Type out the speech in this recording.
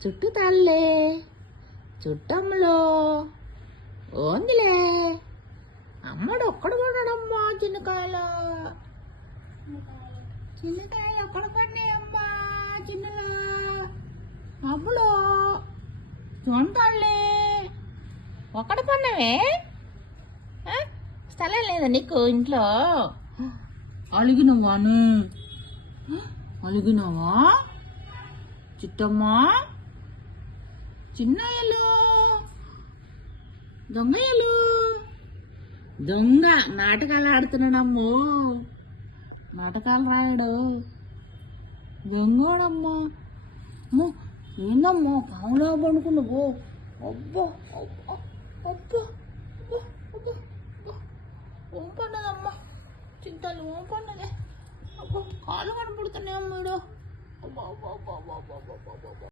చుట్టు తల్లే చుట్టంలో ఓందిలే అమ్మడు ఒక్కడు కొన్నాడమ్మా చిన్నకాయలు ఒక్కడ పడినాయమ్మా చిన్నలా అప్పుడు చూడతాళ్ళే ఒక్కడ పడినవే స్థలం లేదా నీకు ఇంట్లో అలిగినవాను అలిగినవా చిట్టమ్మా చిన్నయ్యలు దొంగయ్యలు దొంగ నాటకాలు ఆడుతున్నాడమ్మో నాటకాలు రాయడు దొంగోడమ్మా అమ్మో ఏందమ్మో పావులా పడుకున్నావు అబ్బా అబ్బా అబ్బా అబ్బా ఓం పన్నదమ్మా చింతలు ఓం పన్నదే అబ్బా కాళ్ళు కనపడుతున్నాయమ్మా అబ్బా అబ్బా అబ్బా అబ్బా అబ్బా